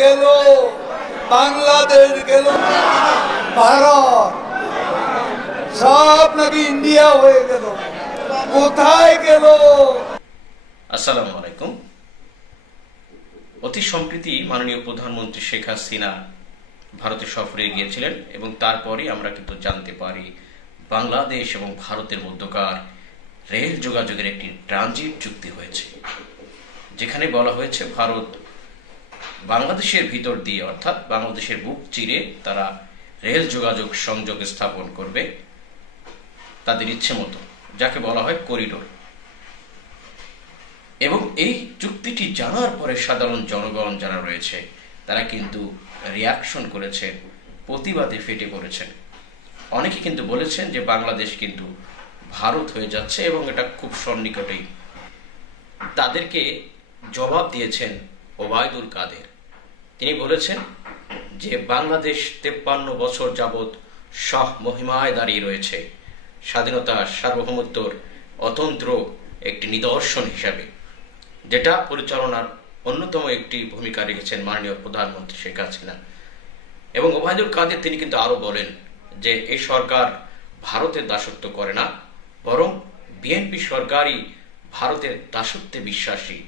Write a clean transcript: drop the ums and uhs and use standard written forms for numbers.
গেল, বাংলাদেশ গেল, ভারত সব নাকি ইন্ডিয়া হয়ে গেল, কোথায় গেল? আসসালামু আলাইকুম। অতি সম্প্রতি মাননীয় প্রধানমন্ত্রী শেখ হাসিনা ভারতে সফরে গিয়েছিলেন এবং তারপরে আমরা কিন্তু জানতে পারি বাংলাদেশ এবং ভারতের মধ্যকার রেল যোগাযোগের একটি ট্রানজিট চুক্তি হয়েছে, যেখানে বলা হয়েছে ভারত বাংলাদেশের ভিতর দিয়ে অর্থাৎ বাংলাদেশের বুক চিরে তারা রেল যোগাযোগ সংযোগ স্থাপন করবে তাদের ইচ্ছে মতো, যাকে বলা হয় করিডোর। এবং এই চুক্তিটি জানার পরে সাধারণ জনগণ যারা রয়েছে তারা কিন্তু রিয়াকশন করেছে, প্রতিবাদে ফেটে পড়েছেন। অনেকে কিন্তু বলেছেন যে বাংলাদেশ কিন্তু ভারত হয়ে যাচ্ছে এবং এটা খুব সন্নিকটেই। তাদেরকে জবাব দিয়েছেন ওবায়দুল কাদের। তিনি বলেছেন যে বাংলাদেশ 53 বছর যাবৎ শাহ মহিমায় দাঁড়িয়ে রয়েছে স্বাধীনতা সার্বভৌমত্বর অতন্ত্র একটি নিদর্শন হিসাবে, যেটা পরিচালনার অন্যতম একটি ভূমিকা রেখেছেন মাননীয় প্রধানমন্ত্রী শেখ হাসিনা। এবং ওবায়দুল কাদের তিনি কিন্তু আরো বলেন যে এই সরকার ভারতের দাসত্ব করে না, বরং বিএনপি সরকারই ভারতের দাসত্বে বিশ্বাসী।